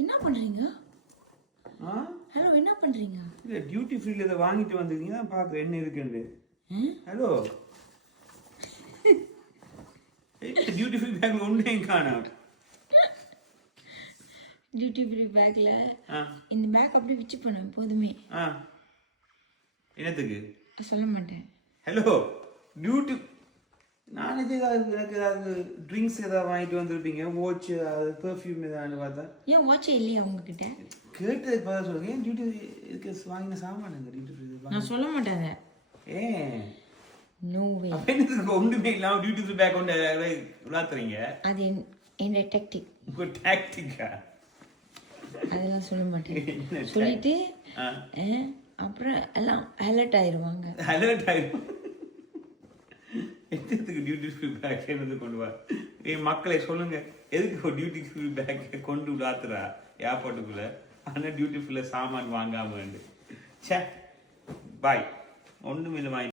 என்ன பண்றீங்க? ஆ ஹலோ, என்ன பண்றீங்க? இல்லை டியூட்டி ஃப்ரீல இதை வாங்கிட்டு வந்திருக்கீங்க தான் பார்க்குறேன் என்ன இருக்குன்னு. ஹலோ டியூட்டி ஃப்ரீ பேக்கில் ஒன்றையும் காணோம். டியூட்டி ஃப்ரீ பேக்ல ஆ இந்த பேக் அப்படியே வச்சு பண்ணுவேன் போதுமே. ஆ என்னத்துக்கு? சொல்ல மாட்டேன். ஹலோ டியூட்டி நான் இது ஏதாவது எனக்கு ஏதாவது ட்ரிங்க்ஸ் ஏதாவது வாங்கிட்டு வந்திருப்பீங்க, வாட்ச் ஏதாவது பெர்ஃப்யூம் ஏதாவது பார்த்தா. ஏன் வாட்சே இல்லையா உங்ககிட்ட? கேட்டதுக்கு பதில் சொல்லுங்க. ஏன் டியூட்டி இதுக்கு வாங்கின சாமானுங்க டியூட்டி ஃப்ரீ? நான் சொல்ல மாட்டேன். ஏன் நோ வே. அப்போ என்னதுக்கு ஒன்றுமே இல்லாமல் டியூட்டி ஃப்ரீ பேக் கொண்டு விளாத்துறீங்க? அது என்னோட டெக்டிக். உங்கள் டாக்டிக்கா? அதெல்லாம் சொல்ல மாட்டேன். சொல்லிட்டு அப்புறம் எல்லாம் அலர்ட் ஆயிடுவாங்க. அலர்ட் ஆயிடும். எதுக்கு டியூட்டி ஃப்ரீ பேக் என்னது கொண்டு வா? என் மக்களை சொல்லுங்க, எதுக்கு ஒரு டியூட்டி ஃப்ரீ பேக்கை கொண்டு விடாத்துறா ஏர்போர்ட்டுக்குள்ள? ஆனால் டியூட்டி ஃப்ரீல சாமான் வாங்காம. சே பாய் ஒன்றும் இல்லை வாங்கி